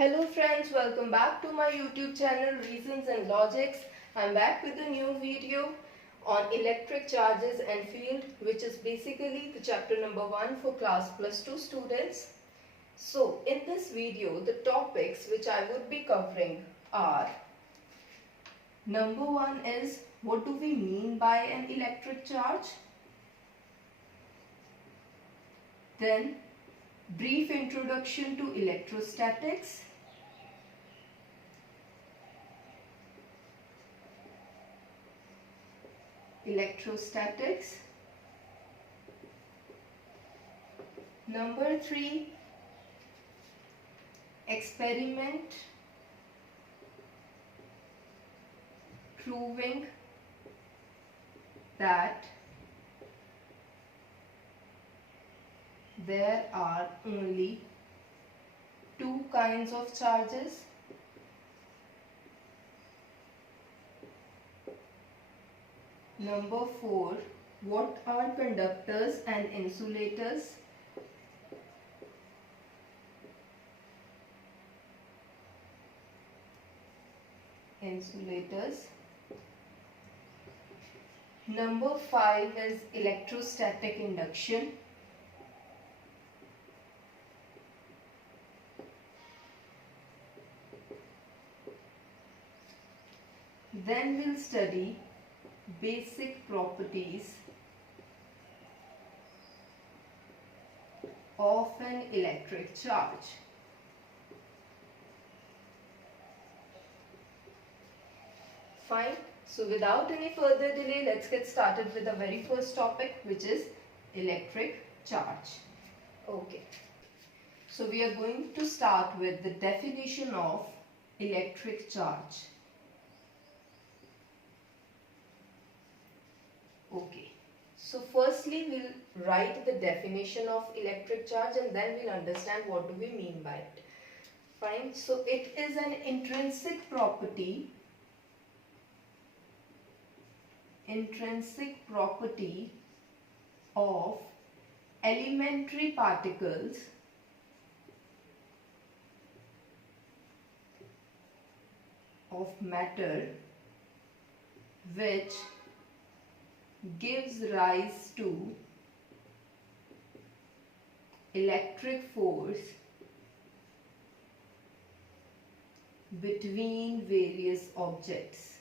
Hello friends, welcome back to my YouTube channel Reasons and Logics. I'm back with a new video on electric charges and field, which is basically the chapter number 1 for class +2 students. So in this video, the topics which I would be covering are: number 1 is, what do we mean by an electric charge? Then brief introduction to electrostatics. Electrostatics. Number 3, experiment proving that there are only two kinds of charges. Number 4, what are conductors and insulators? Number 5 is electrostatic induction. Then we'll study basic properties of an electric charge. Fine. So without any further delay, let's get started with the very first topic, which is electric charge. Okay. So we are going to start with the definition of electric charge. Okay, so firstly we'll write the definition of electric charge and then we'll understand what do we mean by it. Fine, so it is an intrinsic property of elementary particles of matter which gives rise to electric force between various objects.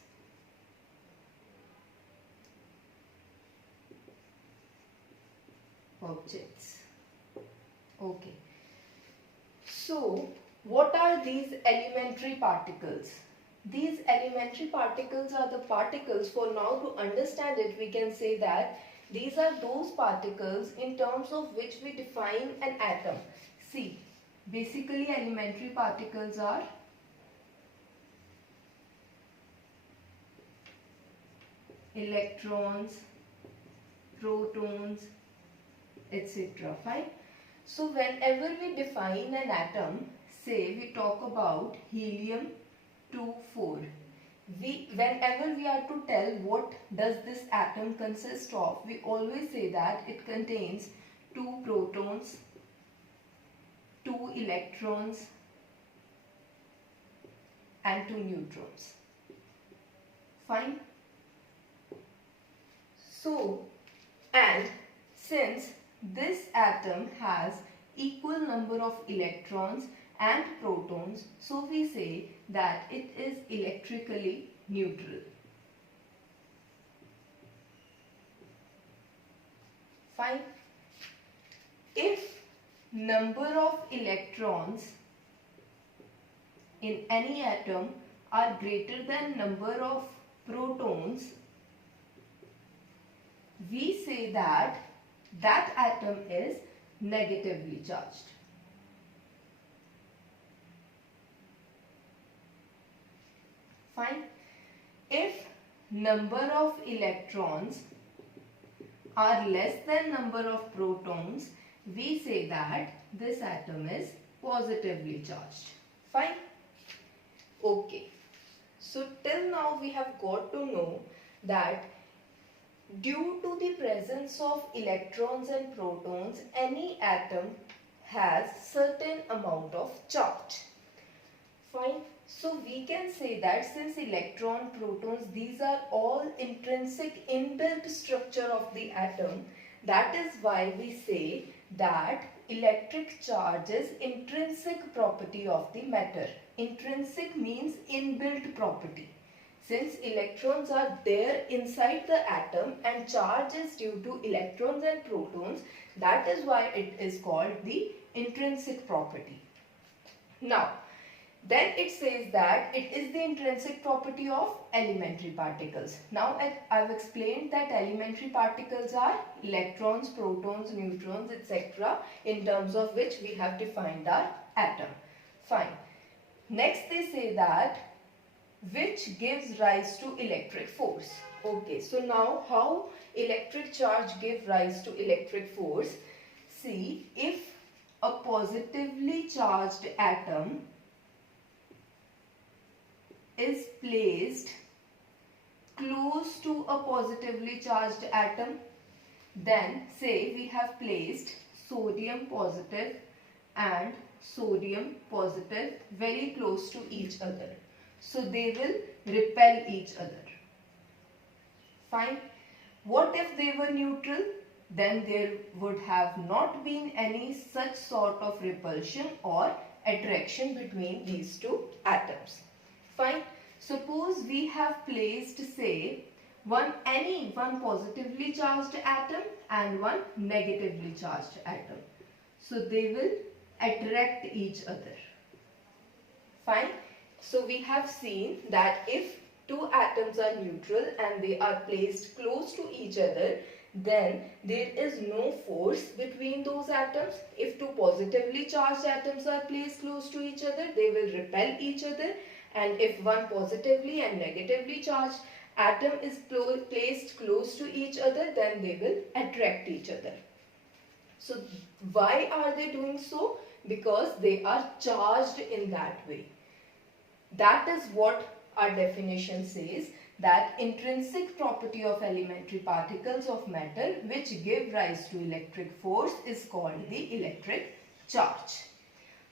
Okay. So, what are these elementary particles? These elementary particles are the particles, for now to understand it, we can say that these are those particles in terms of which we define an atom. See, basically elementary particles are electrons, protons, etc. Fine. So whenever we define an atom, say we talk about helium 2,4. Whenever we are to tell what does this atom consist of, we always say that it contains 2 protons, 2 electrons and 2 neutrons. Fine. So, and since this atom has equal number of electrons and protons, so we say that it is electrically neutral. Fine. If number of electrons in any atom are greater than number of protons, we say that that atom is negatively charged. Fine. If number of electrons are less than number of protons, we say that this atom is positively charged. Fine. Okay. So till now we have got to know that due to the presence of electrons and protons, any atom has certain amount of charge. Fine. So we can say that since electron, protons, these are all intrinsic inbuilt structure of the atom, that is why we say that electric charge is intrinsic property of the matter. Intrinsic means inbuilt property. Since electrons are there inside the atom and charge is due to electrons and protons, that is why it is called the intrinsic property. Now, then it says that it is the intrinsic property of elementary particles. Now I've explained that elementary particles are electrons, protons, neutrons, etc. in terms of which we have defined our atom. Fine. Next they say that which gives rise to electric force. Okay, so now how electric charge give rise to electric force? See, if a positively charged atom is placed close to a positively charged atom, then say we have placed sodium positive and sodium positive very close to each other. So they will repel each other. Fine. What if they were neutral? Then there would have not been any such sort of repulsion or attraction between these two atoms. Fine. Suppose we have placed, say, one positively charged atom and one negatively charged atom. So they will attract each other. Fine. So we have seen that if two atoms are neutral and they are placed close to each other, then there is no force between those atoms. If two positively charged atoms are placed close to each other, they will repel each other. And if one positively and negatively charged atom is placed close to each other, then they will attract each other. So why are they doing so? Because they are charged in that way. That is what our definition says, that intrinsic property of elementary particles of matter which give rise to electric force is called the electric charge.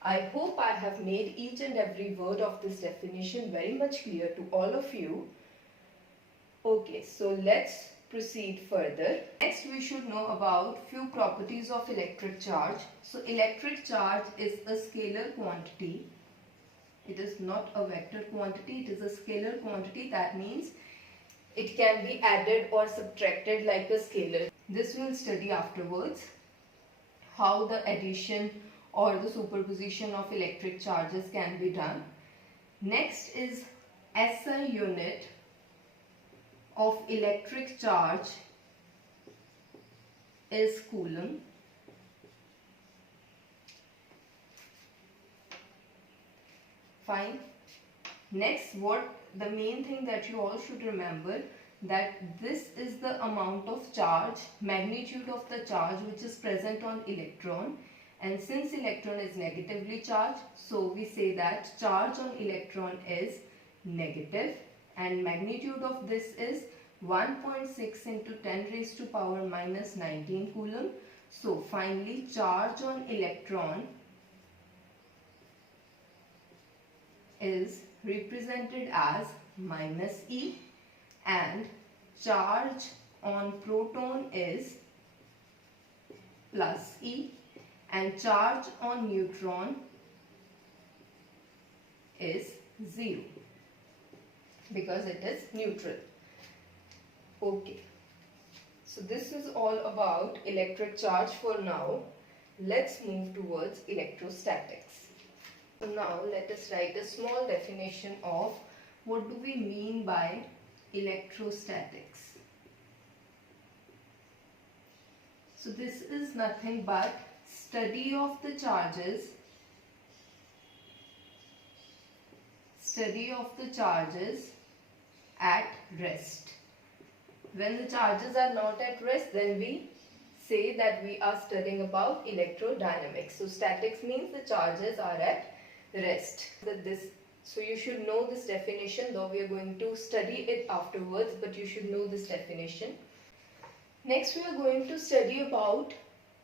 I hope I have made each and every word of this definition very much clear to all of you. Okay, so let's proceed further. Next we should know about few properties of electric charge. So electric charge is a scalar quantity. It is not a vector quantity, it is a scalar quantity. That means it can be added or subtracted like a scalar. This we'll study afterwards, how the addition or the superposition of electric charges can be done. Next is SI unit of electric charge is coulomb. Fine. Next, what the main thing that you all should remember, that this is the amount of charge, magnitude of the charge which is present on electron. And since electron is negatively charged, so we say that charge on electron is negative, and magnitude of this is 1.6 into 10 raised to power minus 19 coulomb. So finally, charge on electron is represented as minus E, and charge on proton is plus E, and charge on neutron is 0 because it is neutral. Okay, so this is all about electric charge for now. Let's move towards electrostatics. So now let us write a small definition of what do we mean by electrostatics. So this is nothing but study of the charges at rest. When the charges are not at rest, then we say that we are studying about electrodynamics. So statics means the charges are at rest. So you should know this definition, though we are going to study it afterwards, but you should know this definition. Next we are going to study about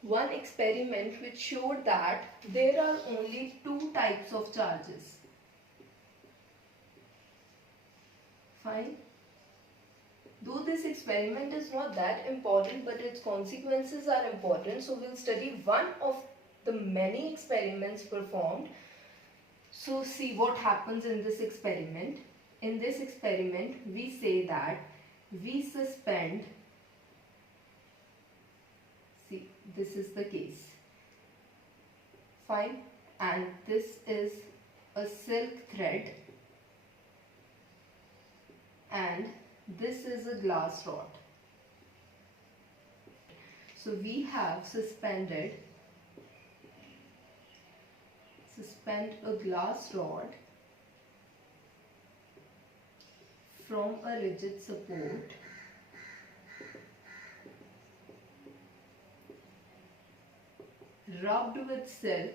one experiment which showed that there are only two types of charges. Fine. Though this experiment is not that important, but its consequences are important. So we'll study one of the many experiments performed. So see what happens in this experiment. In this experiment, we say that we suspend, see, this is the case. Fine. And this is a silk thread and this is a glass rod. So we have suspend a glass rod from a rigid support rubbed with silk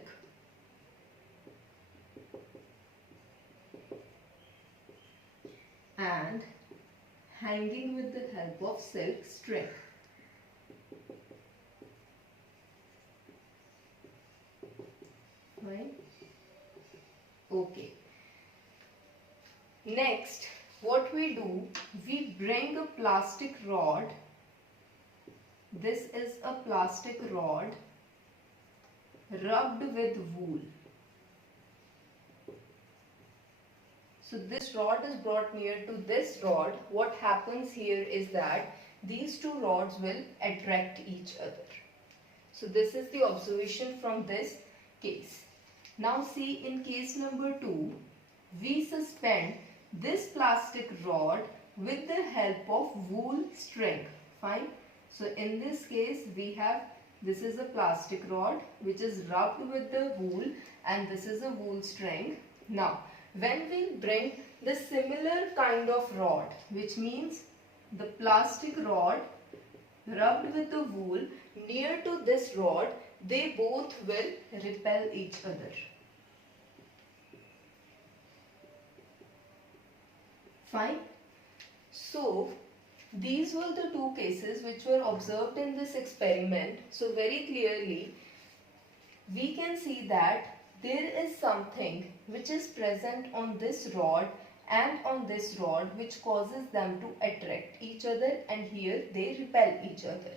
and hanging with the help of silk string. Right? Okay. Next, what we do, we bring a plastic rod. This is a plastic rod rubbed with wool. So this rod is brought near to this rod. What happens here is that these two rods will attract each other. So this is the observation from this case. Now see, in case number 2, we suspend this plastic rod with the help of wool string. Fine. So in this case we have, this is a plastic rod which is rubbed with the wool and this is a wool string. Now when we bring the similar kind of rod, which means the plastic rod rubbed with the wool near to this rod, they both will repel each other. Fine. So these were the two cases which were observed in this experiment. So very clearly we can see that there is something which is present on this rod and on this rod which causes them to attract each other, and here they repel each other.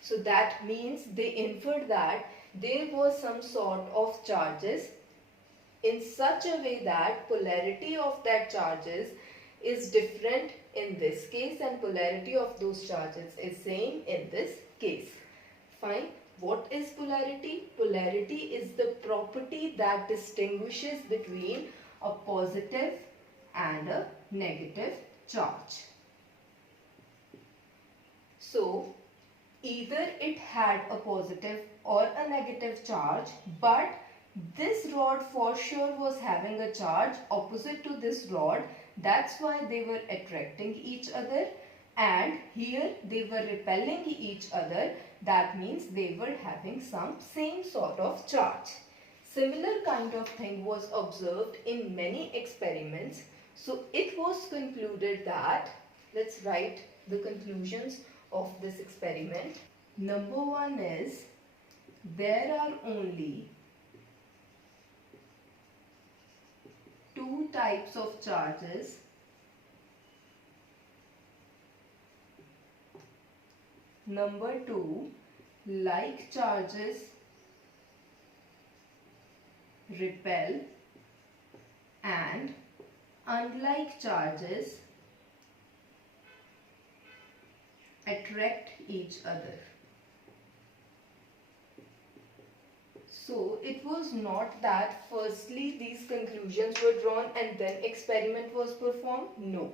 So that means they inferred that there was some sort of charges in such a way that polarity of that charges is different in this case and polarity of those charges is same in this case. Fine. What is polarity? Polarity is the property that distinguishes between a positive and a negative charge. So either it had a positive or a negative charge, but this rod for sure was having a charge opposite to this rod. That's why they were attracting each other, and here they were repelling each other. That means they were having some same sort of charge. Similar kind of thing was observed in many experiments. So it was concluded that, let's write the conclusions of this experiment. Number 1 is, there are only 2 types of charges. Number 2, like charges repel and unlike charges attract each other. So it was not that firstly these conclusions were drawn and then experiment was performed. No.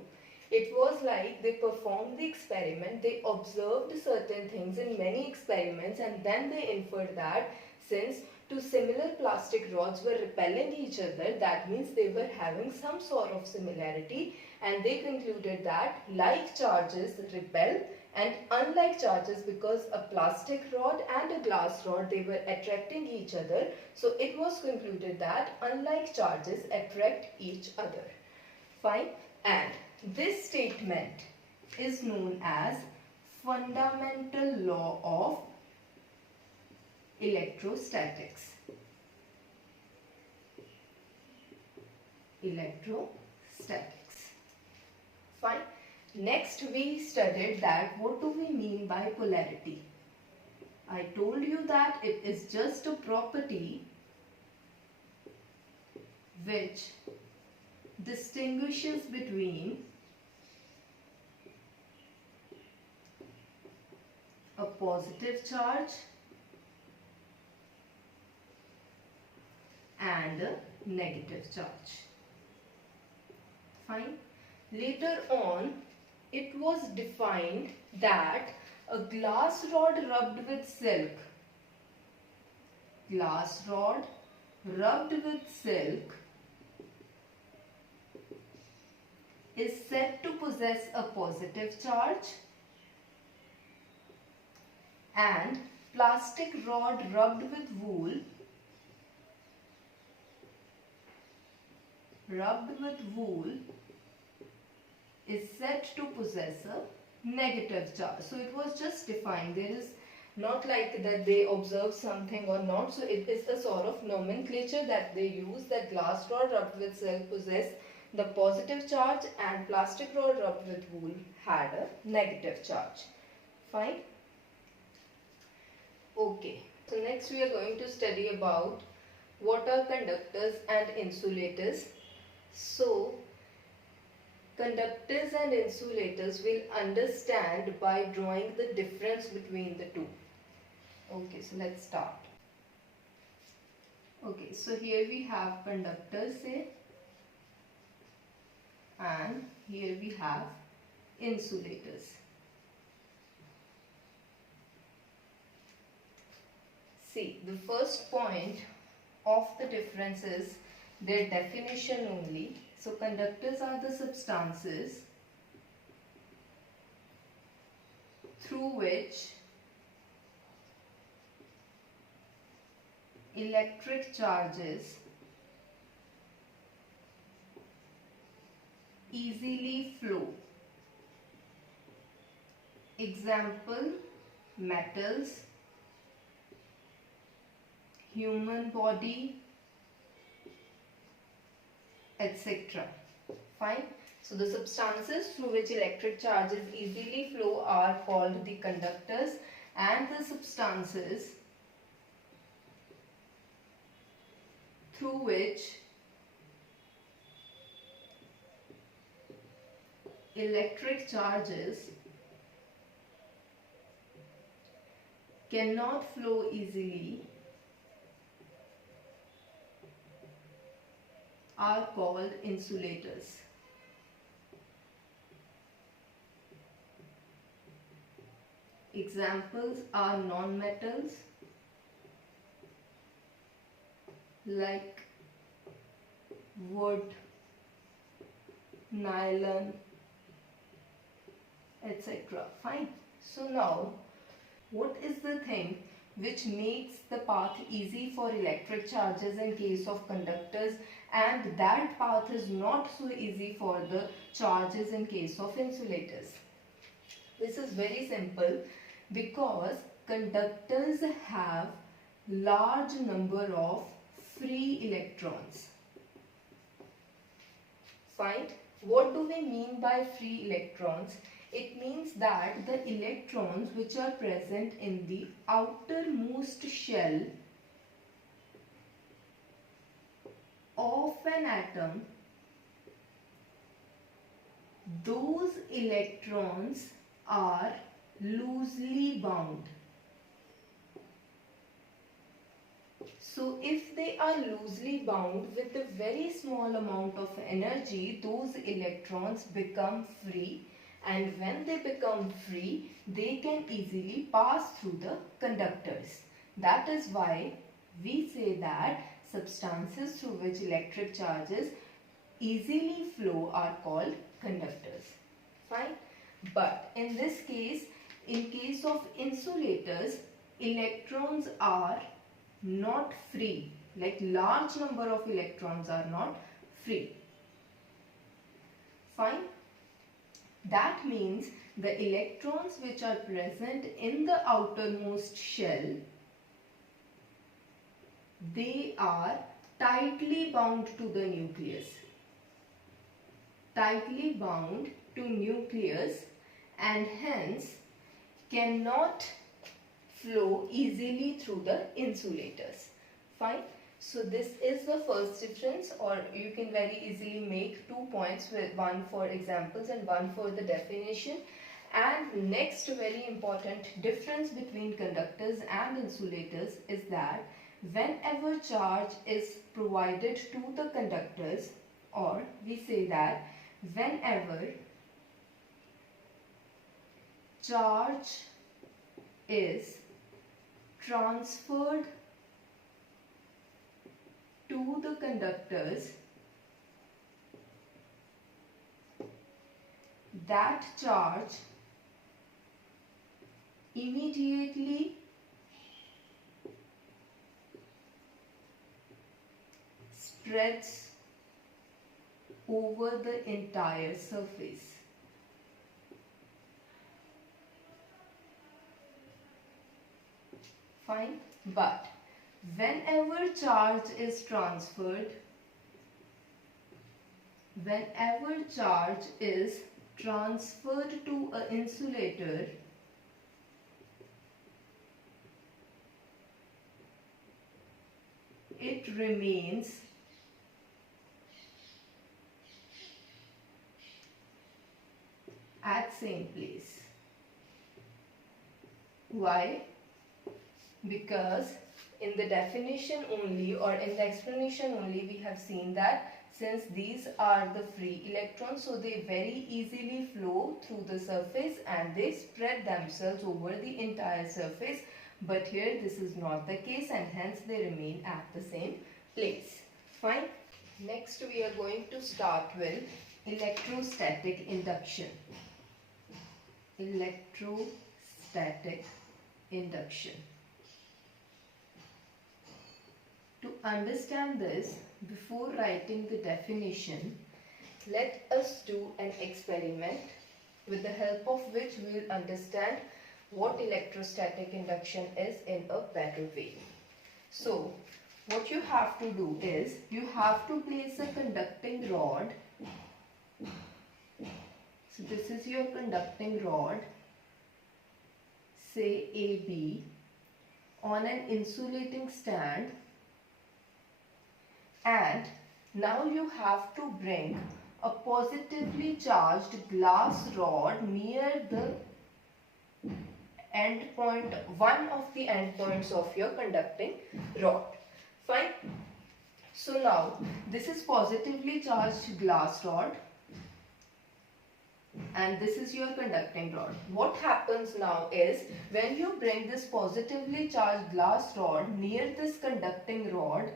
It was like they performed the experiment, they observed certain things in many experiments, and then they inferred that since two similar plastic rods were repelling each other, that means they were having some sort of similarity, and they concluded that like charges repel and unlike charges, because a plastic rod and a glass rod, they were attracting each other. So it was concluded that unlike charges attract each other. Fine. And this statement is known as fundamental law of electrostatics. Electrostatics. Fine. Next we studied that what do we mean by polarity. I told you that it is just a property which distinguishes between a positive charge and a negative charge. Fine. Later on, it was defined that a glass rod rubbed with silk, glass rod rubbed with silk is said to possess a positive charge, and plastic rod rubbed with wool is said to possess a negative charge. So it was just defined. There is not like that they observe something or not. So it is a sort of nomenclature that they use, that glass rod rubbed with silk possess the positive charge and plastic rod rubbed with wool had a negative charge. Fine. Okay. So next we are going to study about what are conductors and insulators. So conductors and insulators we'll understand by drawing the difference between the two. Okay, so let's start. Okay, so here we have conductors, say, and here we have insulators. See, the first point of the difference is their definition only. So conductors are the substances through which electric charges easily flow. Example, metals, human body, etc. Fine. So the substances through which electric charges easily flow are called the conductors, and the substances through which electric charges cannot flow easily are called insulators. Examples are non-metals like wood, nylon, etc. Fine. So now, what is the thing which makes the path easy for electric charges in case of conductors, and that path is not so easy for the charges in case of insulators? This is very simple, because conductors have large number of free electrons. Fine. What do we mean by free electrons? It means that the electrons which are present in the outermost shell of an atom, those electrons are loosely bound. So if they are loosely bound with a very small amount of energy, those electrons become free, and when they become free, they can easily pass through the conductors. That is why we say that substances through which electric charges easily flow are called conductors. Fine. But in this case, in case of insulators, electrons are not free. Like large number of electrons are not free. Fine. That means the electrons which are present in the outermost shell, they are tightly bound to the nucleus. Tightly bound to nucleus and hence cannot flow easily through the insulators. Fine. So this is the first difference, or you can very easily make 2 points, with one for examples and one for the definition. And next very important difference between conductors and insulators is that whenever charge is provided to the conductors, or we say that whenever charge is transferred to the conductors, that charge immediately spreads over the entire surface. Fine. But whenever charge is transferred, to an insulator, it remains at same place. Why? Because in the definition only, or in the explanation only, we have seen that since these are the free electrons, so they very easily flow through the surface and they spread themselves over the entire surface. But here this is not the case and hence they remain at the same place. Fine. Next we are going to start with electrostatic induction. Electrostatic induction. To understand this, before writing the definition, let us do an experiment with the help of which we will understand what electrostatic induction is in a better way. So, what you have to do is, you have to place a conducting rod. So, this is your conducting rod, say AB, on an insulating stand. And now you have to bring a positively charged glass rod near the end point, one of the end points of your conducting rod. Fine. So now this is positively charged glass rod and this is your conducting rod. What happens now is, when you bring this positively charged glass rod near this conducting rod,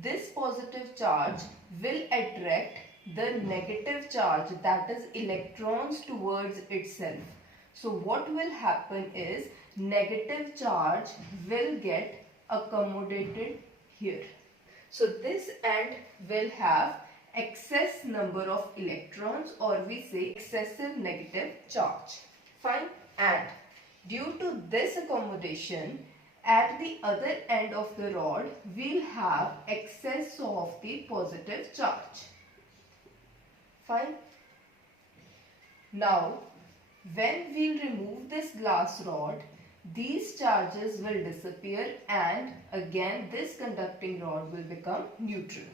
this positive charge will attract the negative charge, that is electrons, towards itself. So what will happen is, negative charge will get accommodated here. So this end will have excess number of electrons, or we say excessive negative charge. Fine. And due to this accommodation, at the other end of the rod, we'll have excess of the positive charge. Fine. Now, when we'll remove this glass rod, these charges will disappear and again this conducting rod will become neutral.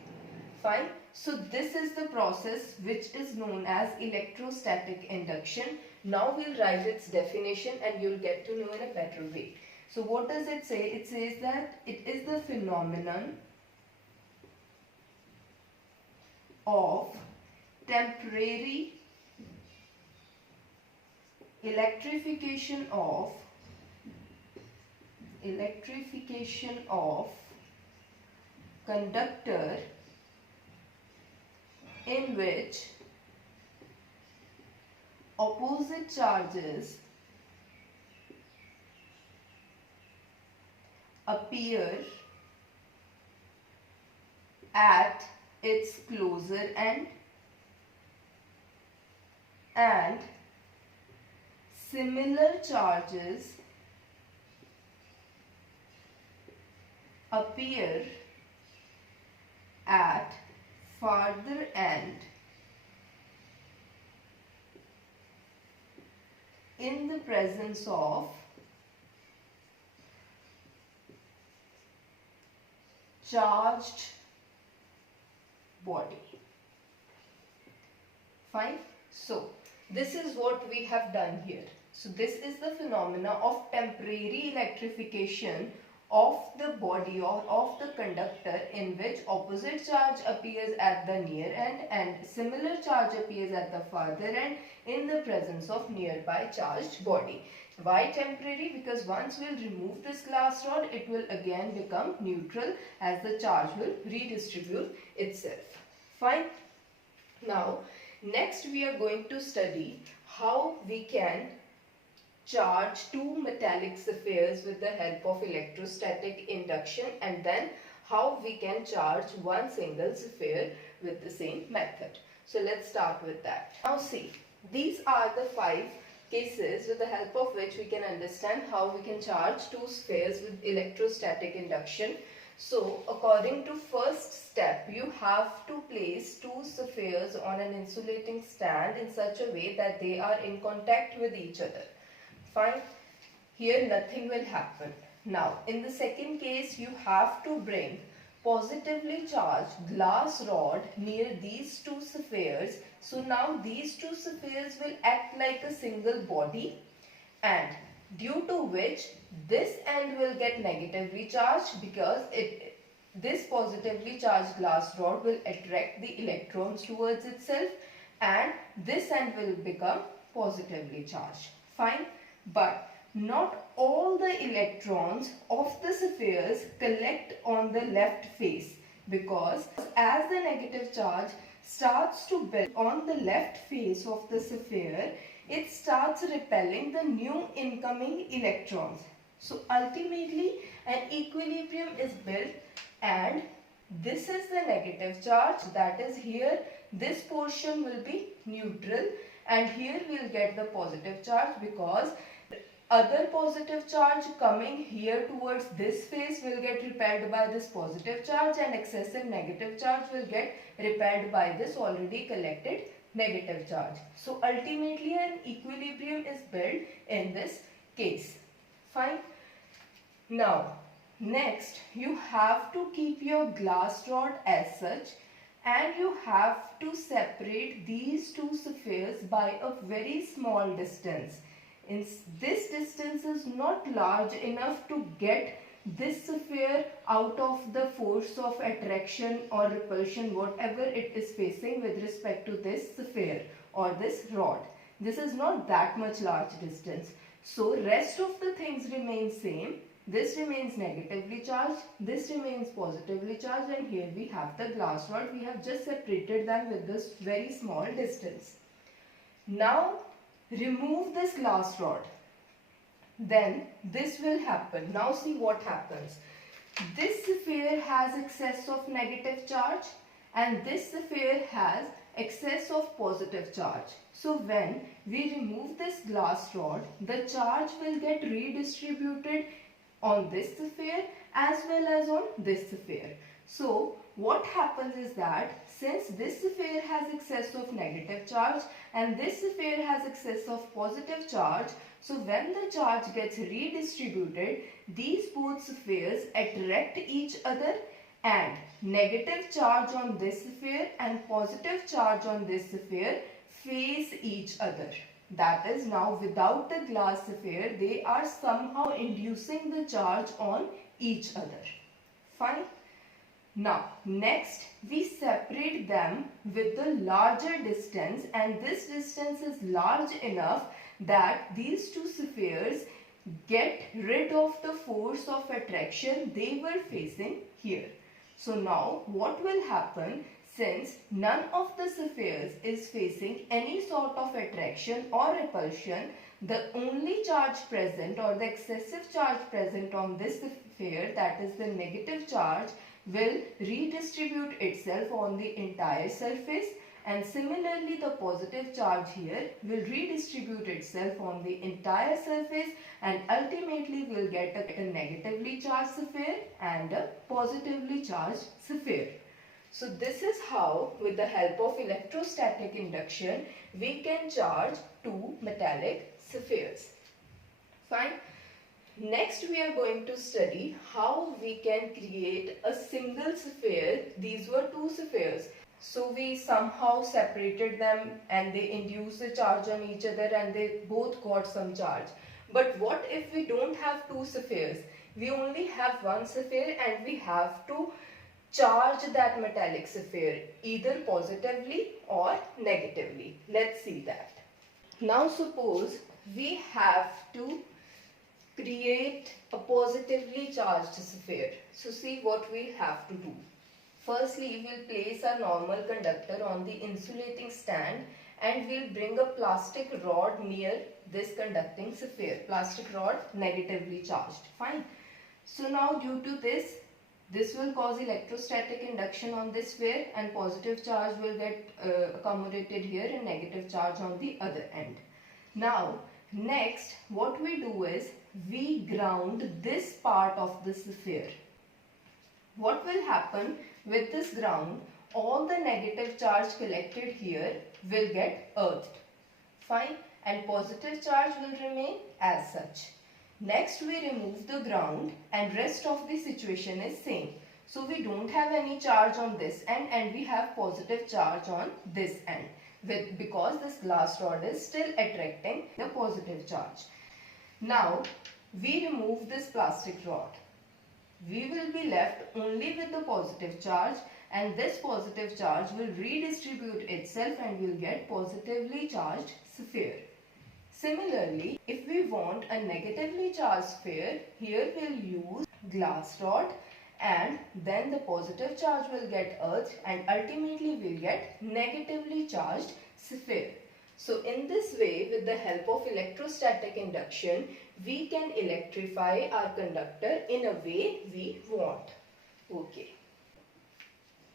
Fine. So this is the process which is known as electrostatic induction. Now we'll write its definition and you'll get to know in a better way. So what does it say? It says that it is the phenomenon of temporary electrification of conductor in which opposite charges appear at its closer end and similar charges appear at farther end in the presence of charged body. Fine. So this is what we have done here. So this is the phenomena of temporary electrification of the body or of the conductor, in which opposite charge appears at the near end and similar charge appears at the farther end in the presence of nearby charged body. Why temporary? Because once we'll remove this glass rod, it will again become neutral as the charge will redistribute itself. Fine. Now, next we are going to study how we can charge two metallic spheres with the help of electrostatic induction, and then how we can charge one single sphere with the same method. So let's start with that. Now see, these are the 5 cases with the help of which we can understand how we can charge two spheres with electrostatic induction. So according to first step, you have to place two spheres on an insulating stand in such a way that they are in contact with each other. Fine. Here nothing will happen. Now in the second case, you have to bring positively charged glass rod near these two spheres. So now these two spheres will act like a single body, and due to which this end will get negatively charged, because this positively charged glass rod will attract the electrons towards itself, and this end will become positively charged. Fine. But not all the electrons of the spheres collect on the left face, because as the negative charge starts to build on the left face of the sphere, it starts repelling the new incoming electrons. So ultimately an equilibrium is built, and this is the negative charge, that is here this portion will be neutral, and here we will get the positive charge, because other positive charge coming here towards this face will get repelled by this positive charge, and excessive negative charge will get repelled by this already collected negative charge. So ultimately an equilibrium is built in this case. Fine. Now next, you have to keep your glass rod as such, and you have to separate these two spheres by a very small distance. This distance is not large enough to get this sphere out of the force of attraction or repulsion, whatever it is facing with respect to this sphere or this rod. This is not that much large distance. So rest of the things remain same. This remains negatively charged, this remains positively charged, and here we have the glass rod. We have just separated them with this very small distance. Now remove this glass rod, then this will happen. Now see what happens. This sphere has excess of negative charge, and this sphere has excess of positive charge. So when we remove this glass rod, the charge will get redistributed on this sphere as well as on this sphere. So what happens is that since this sphere has excess of negative charge and this sphere has excess of positive charge, so when the charge gets redistributed, these both spheres attract each other, and negative charge on this sphere and positive charge on this sphere face each other. That is, now without the glass sphere, they are somehow inducing the charge on each other. Fine. Now next we separate them with the larger distance, and this distance is large enough that these two spheres get rid of the force of attraction they were facing here. So now what will happen, since none of the spheres is facing any sort of attraction or repulsion, the only charge present or the excessive charge present on this sphere, that is the negative charge, will redistribute itself on the entire surface, and similarly the positive charge here will redistribute itself on the entire surface, and ultimately we will get a negatively charged sphere and a positively charged sphere. So this is how, with the help of electrostatic induction, we can charge two metallic spheres. Fine. Next we are going to study how we can create a single sphere. These were two spheres. So we somehow separated them and they induced the charge on each other and they both got some charge. But what if we don't have two spheres? We only have one sphere and we have to charge that metallic sphere either positively or negatively. Let's see that. Now suppose we have to create a positively charged sphere. So see what we have to do. Firstly, we'll place a normal conductor on the insulating stand and we'll bring a plastic rod near this conducting sphere. Plastic rod negatively charged. Fine. So now due to this will cause electrostatic induction on this sphere and positive charge will get accommodated here and negative charge on the other end. Now next what we do is we ground this part of the sphere. What will happen with this ground? All the negative charge collected here will get earthed. Fine. And positive charge will remain as such. Next we remove the ground and rest of the situation is same. So we don't have any charge on this end and we have positive charge on this end because this glass rod is still attracting the positive charge. Now we remove this plastic rod. We will be left only with the positive charge and this positive charge will redistribute itself and will get positively charged sphere. Similarly, if we want a negatively charged sphere, here we'll use glass rod and then the positive charge will get earthed and ultimately we'll get negatively charged sphere. So in this way, with the help of electrostatic induction, we can electrify our conductor in a way we want. Okay.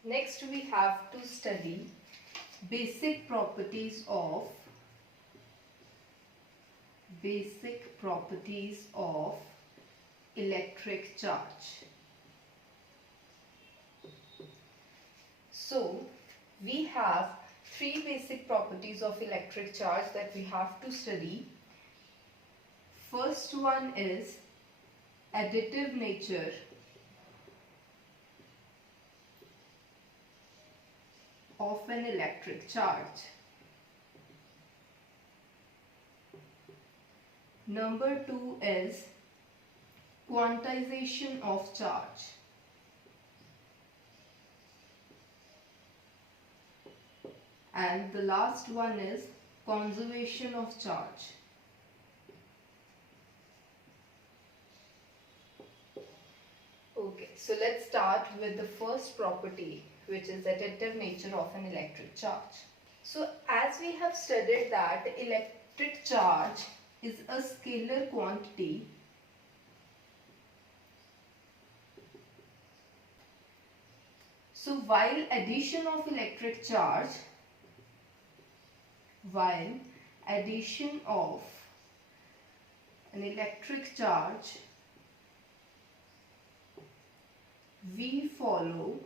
Next we have to study basic properties of electric charge. So we have three basic properties of electric charge that we have to study. First one is additive nature of an electric charge. Number two is quantization of charge. And the last one is conservation of charge. Okay, so let's start with the first property, which is additive nature of an electric charge. So as we have studied that electric charge is a scalar quantity so while addition of an electric charge we follow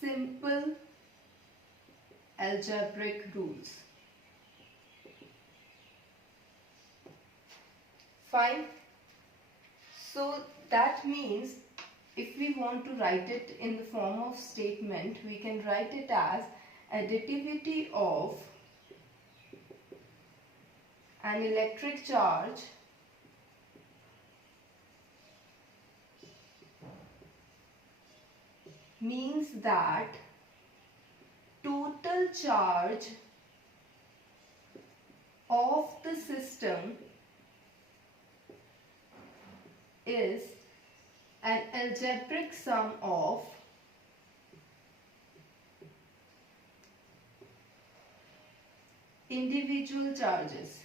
simple algebraic rules. Fine. So that means if we want to write it in the form of statement, we can write it as additivity of an electric charge means that total charge of the system is an algebraic sum of individual charges.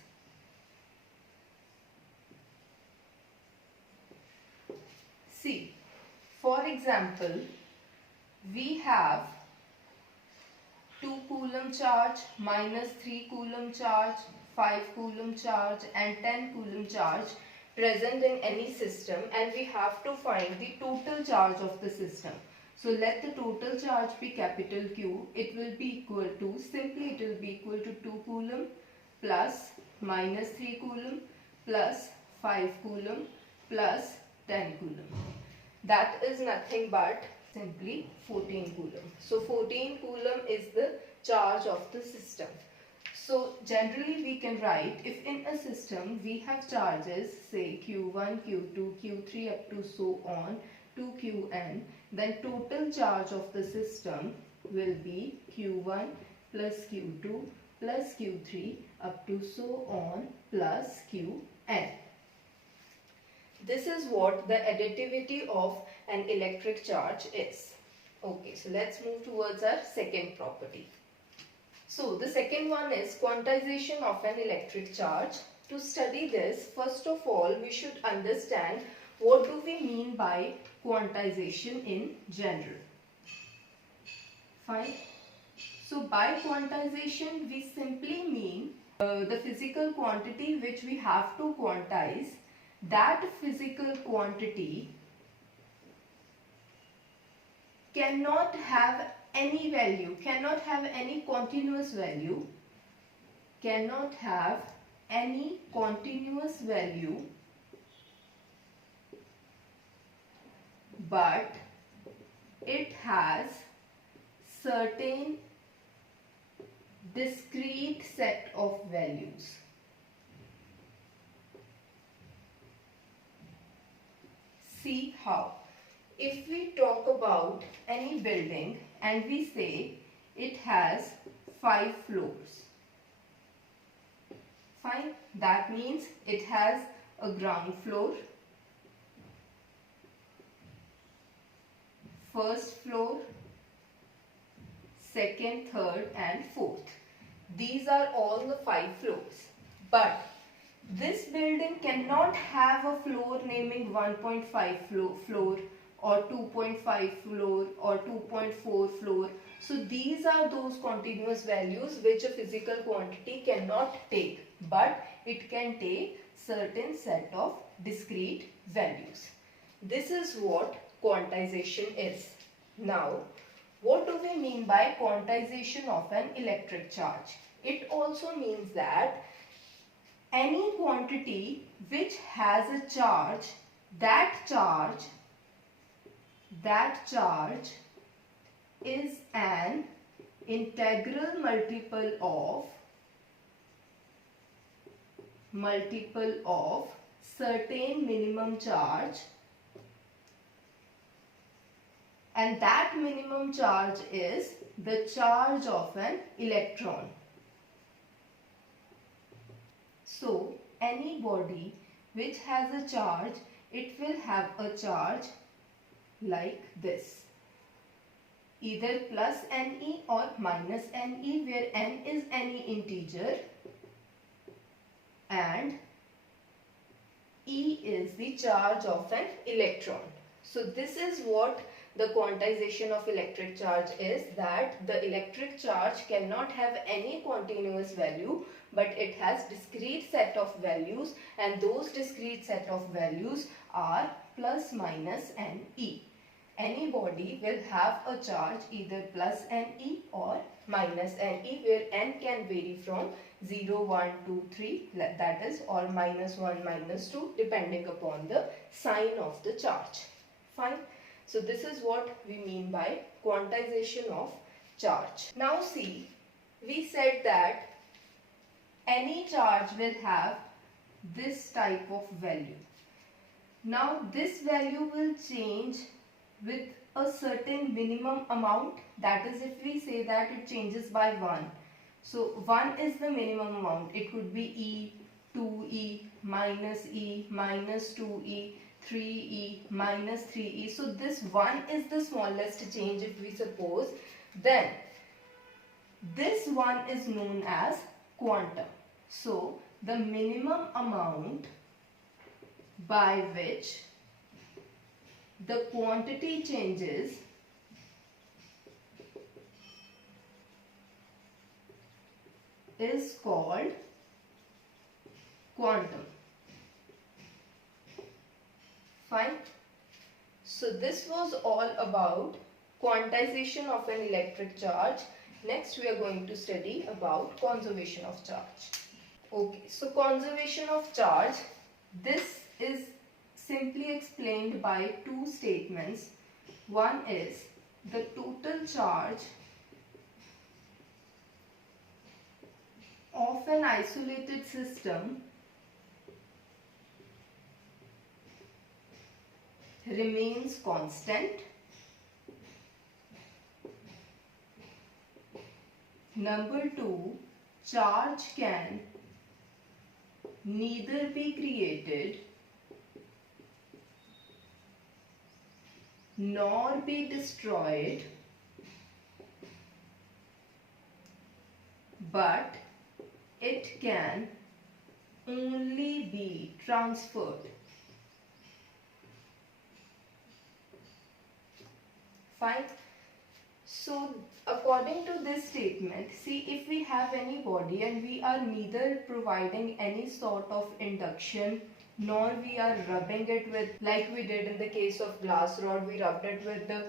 See, for example, we have 2 coulomb charge, minus 3 coulomb charge, 5 coulomb charge and 10 coulomb charge present in any system, and we have to find the total charge of the system. So let the total charge be capital Q. It will be equal to, simply it will be equal to 2 coulomb plus minus 3 coulomb plus 5 coulomb plus 10 coulomb. That is nothing but simply 14 coulomb. So 14 coulomb is the charge of the system. So generally we can write, if in a system we have charges say Q1, Q2, Q3 up to so on to Qn, then total charge of the system will be Q1 plus Q2 plus Q3 up to so on plus Qn. This is what the additivity of an electric charge is. Okay, so let's move towards our second property. So the second one is quantization of an electric charge. To study this, first of all, we should understand what do we mean by quantization in general. Fine. So by quantization, we simply mean the physical quantity which we have to quantize. That physical quantity cannot have any value, cannot have any continuous value, cannot have any continuous value, but it has certain discrete set of values. See how? If we talk about any building and we say it has 5 floors. Fine. That means it has a ground floor, first floor, second, third and fourth. These are all the 5 floors. But this building cannot have a floor naming 1.5 floor or 2.5 floor or 2.4 floor. So these are those continuous values which a physical quantity cannot take, but it can take certain set of discrete values. This is what quantization is. Now, what do we mean by quantization of an electric charge? It also means that any quantity which has a charge, that charge is an integral multiple of certain minimum charge, and that minimum charge is the charge of an electron. So any body which has a charge, it will have a charge like this, either plus Ne or minus Ne, where n is any integer and E is the charge of an electron. So this is what the quantization of electric charge is, that the electric charge cannot have any continuous value, but it has discrete set of values, and those discrete set of values are plus, minus and E. Any body will have a charge either plus Ne or minus Ne, where n can vary from 0, 1, 2, 3, that is, or minus 1, minus 2, depending upon the sign of the charge. Fine. So this is what we mean by quantization of charge. Now see, we said that any charge will have this type of value. Now this value will change with a certain minimum amount, that is, if we say that it changes by 1. So 1 is the minimum amount. It could be E, 2E, minus 2E, 3E, minus 3E. So this 1 is the smallest change if we suppose. Then this 1 is known as quantum. So the minimum amount by which the quantity changes is called quantum. Fine. So this was all about quantization of an electric charge. Next we are going to study about conservation of charge. Okay, so conservation of charge, this is simply explained by two statements. One is the total charge of an isolated system remains constant. Number two, charge can neither be created nor be destroyed, but it can only be transferred. Fine. So according to this statement, see, if we have any body and we are neither providing any sort of induction nor we are rubbing it with, like we did in the case of glass rod, we rubbed it with the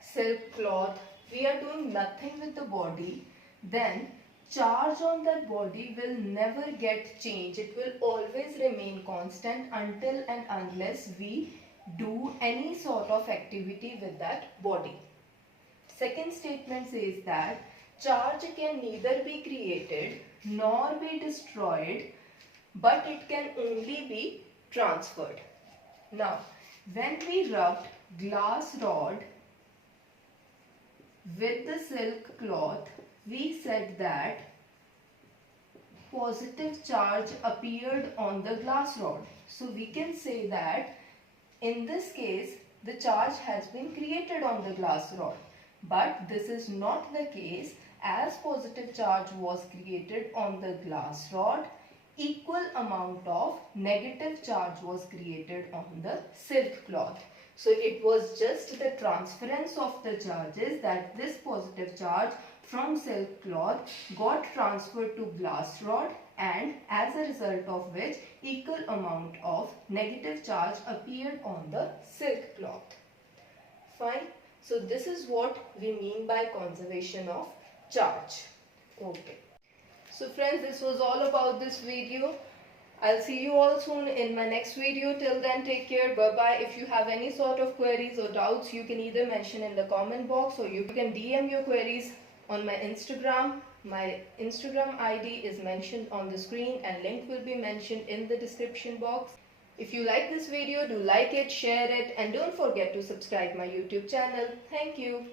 silk cloth, we are doing nothing with the body, then charge on that body will never get changed. It will always remain constant until and unless we do any sort of activity with that body. Second statement says that charge can neither be created nor be destroyed, but it can only be transferred. Now, when we rubbed glass rod with the silk cloth, we said that positive charge appeared on the glass rod. So we can say that in this case, the charge has been created on the glass rod. But this is not the case, as positive charge was created on the glass rod, equal amount of negative charge was created on the silk cloth. So it was just the transference of the charges, that this positive charge from silk cloth got transferred to glass rod, and as a result of which equal amount of negative charge appeared on the silk cloth. Fine. So this is what we mean by conservation of charge. Okay. So friends, this was all about this video. I'll see you all soon in my next video. Till then, take care. Bye-bye. If you have any sort of queries or doubts, you can either mention in the comment box or you can DM your queries on my Instagram. My Instagram ID is mentioned on the screen and link will be mentioned in the description box. If you like this video, do like it, share it, and don't forget to subscribe my YouTube channel. Thank you.